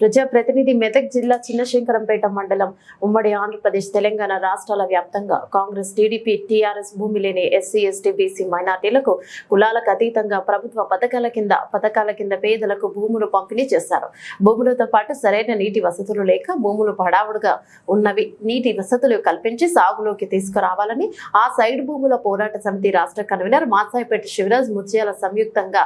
ప్రజాప్రతినిధి మెదక్ జిల్లా చిన్నశంకరంపేట మండలం ఉమ్మడి ఆంధ్రప్రదేశ్ తెలంగాణ రాష్ట్రాల వ్యాప్తంగా కాంగ్రెస్ టీడీపీ టీఆర్ఎస్ భూమి లేని ఎస్సీ ఎస్టీ బీసీ మైనార్టీలకు కులాలకు అతీతంగా ప్రభుత్వ పథకాల కింద పథకాల కింద పేదలకు భూములు పంపిణీ చేశారు. భూములతో పాటు సరైన నీటి వసతులు లేక భూములు పడావుడుగా ఉన్నవి నీటి వసతులు కల్పించి సాగులోకి తీసుకురావాలని ఆ సైడ్ భూముల పోరాట సమితి రాష్ట్ర కన్వీనర్ మాసాయిపేట శివరాజ్ ముత్యాల సంయుక్తంగా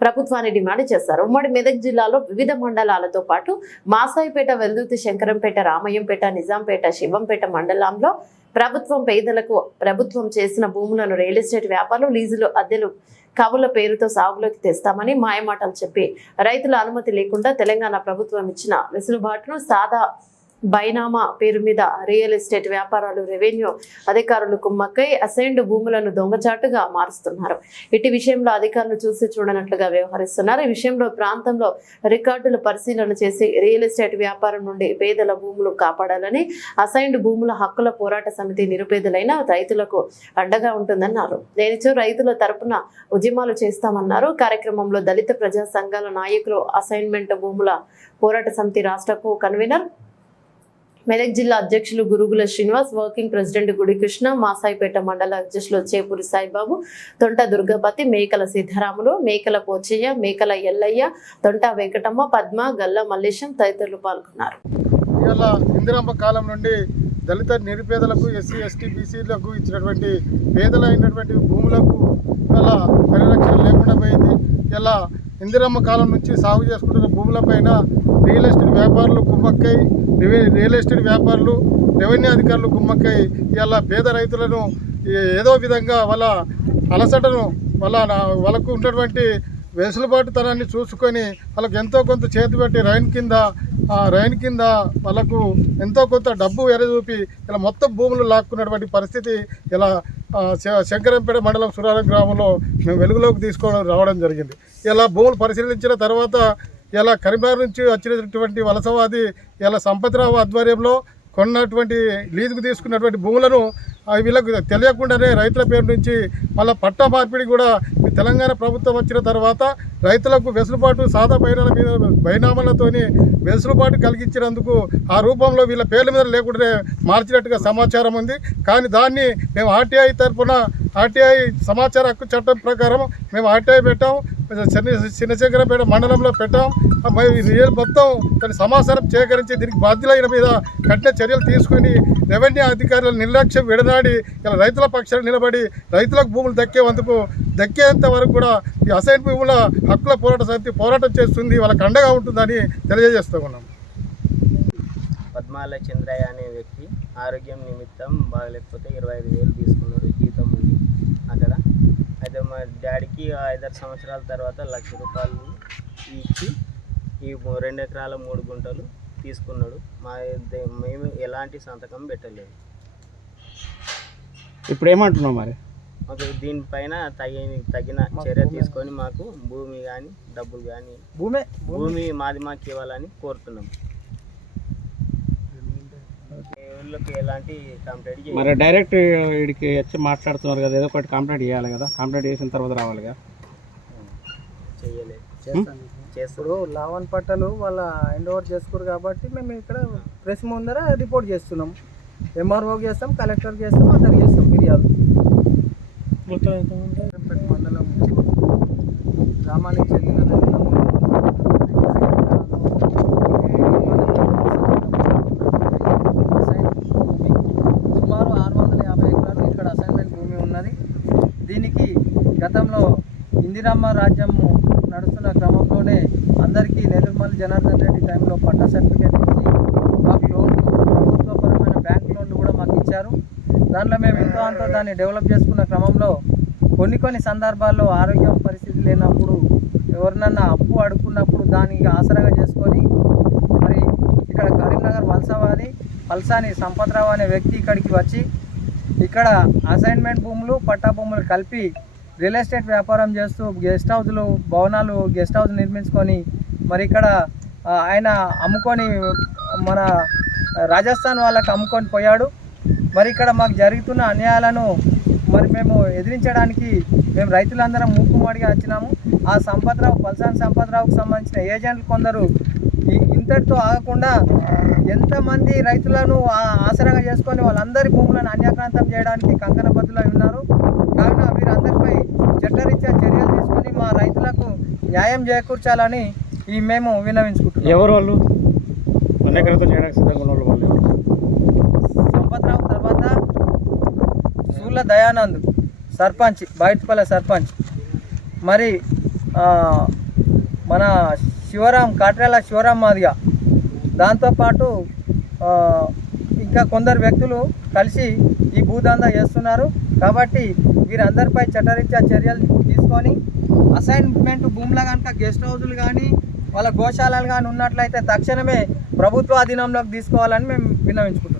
ప్రభుత్వాన్ని డిమాండ్ చేశారు. ఉమ్మడి మెదక్ జిల్లాలో వివిధ మండలాలతో పాటు మాసాయిపేట వెల్దుర్తి శంకరంపేట రామయ్యంపేట నిజాంపేట శివంపేట మండలంలో ప్రభుత్వం పేదలకు ప్రభుత్వం చేసిన భూములను రియల్ ఎస్టేట్ వ్యాపారులు లీజులు అద్దెలు కవుల పేరుతో సాగులోకి తెస్తామని మాయమాటలు చెప్పి రైతుల అనుమతి లేకుండా తెలంగాణ ప్రభుత్వం ఇచ్చిన వెసులుబాటును సాదా బైనామా పేరు మీద రియల్ ఎస్టేట్ వ్యాపారాలు రెవెన్యూ అధికారులు కుమ్మక్కై అసైన్డ్ భూములను దొంగచాటుగా మారుస్తున్నారు. ఇటు విషయంలో అధికారులు చూసి చూడనట్లుగా వ్యవహరిస్తున్నారు. ఈ విషయంలో ప్రాంతంలో రికార్డుల పరిశీలన చేసి రియల్ ఎస్టేట్ వ్యాపారం నుండి పేదల భూములు కాపాడాలని అసైన్డ్ భూముల హక్కుల పోరాట సమితి నిరుపేదలైన రైతులకు అండగా ఉంటుందన్నారు. లేనిచో రైతుల తరపున ఉద్యమాలు చేస్తామన్నారు. కార్యక్రమంలో దళిత ప్రజా సంఘాల నాయకులు అసైన్మెంట్ భూముల పోరాట సమితి రాష్ట్రపు కన్వీనర్ మెదక్ జిల్లా అధ్యక్షులు గురుగుల శ్రీనివాస్ వర్కింగ్ ప్రెసిడెంట్ గుడికృష్ణ మాసాయిపేట మండల అధ్యక్షులు చేపూరి సాయిబాబు తొంట దుర్గాపతి మేకల సీతారాములు మేకల పోచయ్య మేకల ఎల్లయ్య తొంట వెంకటమ్మ పద్మ గల్ల మల్లేశం తదితరులు పాల్గొన్నారు. ఇవాళ ఇందిరమ్మ కాలం నుండి దళిత నిరుపేదలకు ఎస్సీ ఎస్టీ బీసీలకు ఇచ్చినటువంటి పేదలైనటువంటి భూములకు ఇలా పరిరక్షణ లేకుండా పోయింది. ఇలా ఇందిరమ్మ కాలం నుంచి సాగు చేసుకుంటున్న భూములపైన రియల్ ఎస్టేట్ వ్యాపారులు కుమ్మక్కై రియల్ ఎస్టేట్ వ్యాపారులు రెవెన్యూ అధికారులు కుమ్మక్కై ఇలా పేద రైతులను ఏదో విధంగా వాళ్ళ అలసటను వాళ్ళ వాళ్ళకు ఉన్నటువంటి వెసులుబాటుతనాన్ని చూసుకొని వాళ్ళకు ఎంతో కొంత చేతి పెట్టి రైన్ కింద ఆ రైన్ కింద వాళ్ళకు ఎంతో కొంత డబ్బు ఎరచూపి ఇలా మొత్తం భూములు లాక్కున్నటువంటి పరిస్థితి ఇలా శ- శంకరంపేట మండలం సురారం గ్రామంలో మేము వెలుగులోకి తీసుకోవడం రావడం జరిగింది. ఇలా భూములు పరిశీలించిన తర్వాత ఇలా కరీంనగర్ నుంచి వచ్చినటువంటి వలసవాది ఇలా సంపతిరావు ఆధ్వర్యంలో కొన్నటువంటి లీజుకు తీసుకున్నటువంటి భూములను వీళ్ళకు తెలియకుండానే రైతుల పేరు నుంచి మళ్ళీ పట్టా మార్పిడి కూడా తెలంగాణ ప్రభుత్వం వచ్చిన తర్వాత రైతులకు వెసులుబాటు సాదా బైనాల మీద బైనామాలతోని వెసులుబాటు కలిగించినందుకు ఆ రూపంలో వీళ్ళ పేర్ల మీద లేకుండానే మార్చినట్టుగా సమాచారం ఉంది. కానీ దాన్ని మేము ఆర్టీఐ తరఫున ఆర్టీఐ సమాచార హక్కు చట్టం ప్రకారం మేము ఆర్టీఐ పెట్టాము చిన్న చిన్నశంకరపేట మండలంలో పెట్టాం. రియల్ మొత్తం దాని సమాచారం సేకరించి దీనికి బాధ్యులైన మీద కఠిన చర్యలు తీసుకొని రెవెన్యూ అధికారుల నిర్లక్ష్యం విడనాడి ఇలా రైతుల పక్షాలు నిలబడి రైతులకు భూములు దక్కేందుకు దక్కేంత వరకు కూడా ఈ అసైన్ భూముల హక్కుల పోరాట సమితి పోరాటం చేస్తుంది వాళ్ళకి అండగా ఉంటుందని తెలియజేస్తూ ఉన్నాం. పద్మాల చంద్రయ్య అనే వ్యక్తి ఆరోగ్యం నిమిత్తం బాగలేకపోతే ఇరవై ఐదు వేలు తీసుకున్నాడు జీతం ఉంది. అక్కడ అయితే మా డాడీకి ఐదారు సంవత్సరాల తర్వాత లక్ష రూపాయలు ఇచ్చి ఈ రెండు ఎకరాల మూడు గుంటలు తీసుకున్నాడు. మా దే- మేము ఎలాంటి సంతకం పెట్టలేదు. ఇప్పుడు ఏమంటున్నావు మరి? మాకు దీనిపైన తగిన తగిన చర్య తీసుకొని మాకు భూమి కానీ డబ్బులు కానీ భూమే. భూమి మాది మాకు ఇవ్వాలని కోరుతున్నాం ఊళ్ళోకి ఎలాంటి కంప్లైంట్ చేయాలి మరి డైరెక్ట్ వీడికి వచ్చి మాట్లాడుతున్నారు కదా ఏదో ఒకటి కంప్లైంట్ చేయాలి కదా కంప్లైంట్ చేసిన తర్వాత రావాలి కదా? చేయలేదు. చేస్తాను. చేస్తారు ఇప్పుడు లావన్ పట్టలు వాళ్ళ హ్యాండ్ ఓవర్ చేసుకోరు కాబట్టి మేము ఇక్కడ ప్రెస్ ముందర రిపోర్ట్ చేస్తున్నాం. ఎంఆర్ఓకి చేస్తాం కలెక్టర్కి చేస్తాం అందరికి చేస్తాం ఫిర్యాదు. పెద్ద మండలం గ్రామానికి చెందిన రైతులు సుమారు ఆరు వందల యాభై ఎకరాలు ఇక్కడ అసైన్మెంట్ భూమి ఉన్నది దీనికి గతంలో ఇందిరమ్మ రాజ్యం నడుస్తున్న క్రమంలోనే అందరికీ నెల్లూరుమల్లి జనార్దన్ రెడ్డి టైంలో పట్టా సర్టిఫికేట్ ఇచ్చి మాకు లోన్లు ప్రభుత్వపరమైన బ్యాంక్ లోన్లు కూడా మాకు ఇచ్చారు. దాంట్లో మేము ఎంతో అంత దాన్ని డెవలప్ చేసుకున్న క్రమంలో కొన్ని కొన్ని సందర్భాల్లో ఆరోగ్యం పరిస్థితి లేనప్పుడు ఎవరినన్నా అప్పు అడుక్కున్నప్పుడు దానికి ఆసరాగా చేసుకొని మరి ఇక్కడ కరీంనగర్ వలసవాది పల్సాని సంపత్రావు అనే వ్యక్తి ఇక్కడికి వచ్చి ఇక్కడ అసైన్మెంట్ భూములు పట్టా భూములు కలిపి రియల్ ఎస్టేట్ వ్యాపారం చేస్తూ గెస్ట్ హౌస్లు భవనాలు గెస్ట్ హౌస్ నిర్మించుకొని మరి ఇక్కడ ఆయన అమ్ముకొని మన రాజస్థాన్ వాళ్ళకి అమ్ముకొని పోయాడు. మరి ఇక్కడ మాకు జరుగుతున్న అన్యాయాలను మరి మేము ఎదిరించడానికి మేము రైతులందరం మూకుమ్మడిగా వచ్చినాము. ఆ సంపత్రావు పల్సాన్ సంపత్రావుకు సంబంధించిన ఏజెంట్లు కొందరు ఇంతటితో ఆగకుండా ఎంతమంది రైతులను ఆసరాగా చేసుకొని వాళ్ళందరి భూములను అన్యాక్రాంతం చేయడానికి కంకణబద్దులై ఉన్నారు. కావున వీరందరిపై చట్టరీత్యా చర్యలు తీసుకొని మా రైతులకు న్యాయం చేకూర్చాలని ఈ మేము విన్నవించుకుంటున్నాం. ఎవరు వాళ్ళు? అన్యకరత చేయడానికి సిద్ధంగా ఉన్న వాళ్ళు సంపత్రావు తర్వాత సూళ్ళ దయానంద్ సర్పంచ్ బయటపల్లె సర్పంచ్. మరి మన శివరాం కాట్రేల శివరాం మాదిగా దాంతోపాటు ఇంకా కొందరు వ్యక్తులు కలిసి ఈ భూదందా చేస్తున్నారు. కాబట్టి వీరందరిపై చట్టరీత్యా చర్యలు తీసుకొని అసైన్మెంట్ భూముల కనుక గెస్ట్ హౌజులు కానీ వాళ్ళ గోశాలలు కానీ ఉన్నట్లయితే తక్షణమే ప్రభుత్వ అధీనంలోకి తీసుకోవాలని మేము విన్నవించుకుంటాం